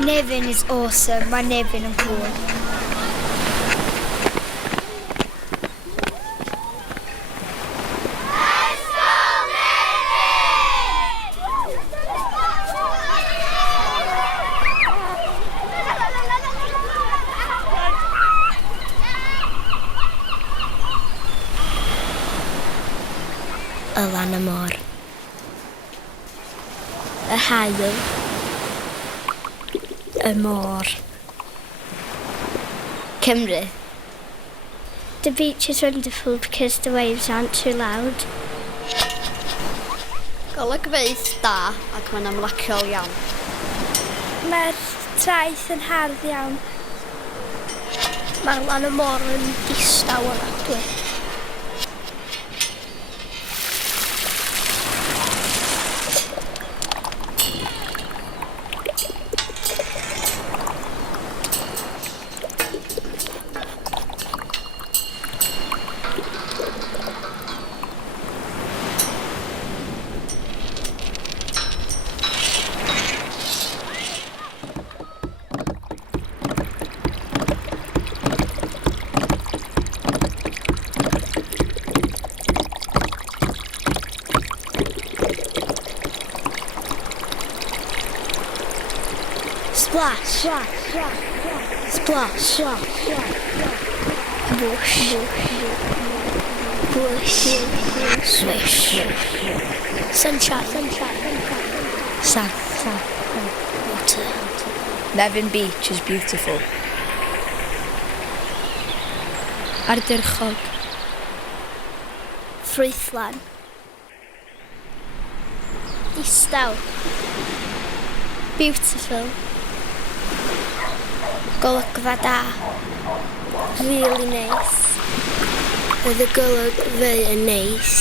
Nefyn is awesome. Mae Nefyn yn cool. Y lan y môr. Y haul. Y môr. Cymru. The beach is wonderful because the waves aren't too loud. Golygfeydd da ac mae'n ymlaciol iawn. Mae'r traeth yn hardd iawn. Mae'r lan y môr yn distaw yn adwy. Splash. Splash. Bush. Bush. Swish. Sunshine. Sun. Water. Nefyn Beach is beautiful. Ardderchog. Ffrwythlan. Distaw. Beautiful. Golygfa da. Really nice. Oedd y golygfa yn neis.